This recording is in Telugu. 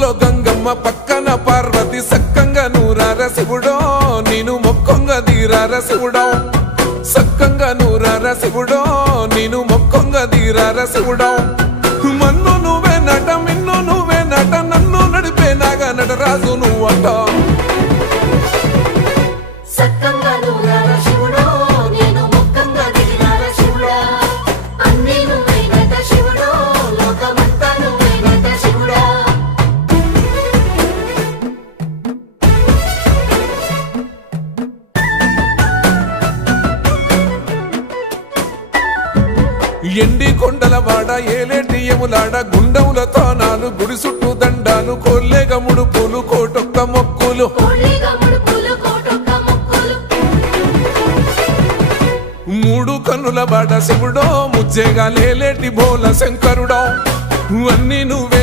ముక్కుల్లో గంగమ్మ పక్కన పార్వతి సక్కంగా నూరార శివుడో నేను మొక్కంగా దీరార శివుడో సక్కంగా నూరార శివుడో నేను మొక్కంగా దీరార శివుడో మన్ను నువ్వే నట మిన్ను నువ్వే నట నన్ను నడిపే నాగా నటరాజు నువ్వట సక్కంగా నూరార శివుడో నేను మొక్కంగా దీరార శివుడా అన్నీ నువ్వే నట శివుడో లోకమంతా నువ్వే నట శివుడా ఎండి కొండల వాడ ఏలేటి యములాడ గుండములతో నాలు గుడి చుట్టూ దండాలు కోల్లేగ ముడుపులు కోటొక్క మొక్కులు మూడు కన్నుల బాడ శివుడో ముజ్జేగా లేలేటి బోల శంకరుడో అన్నీ నువ్వే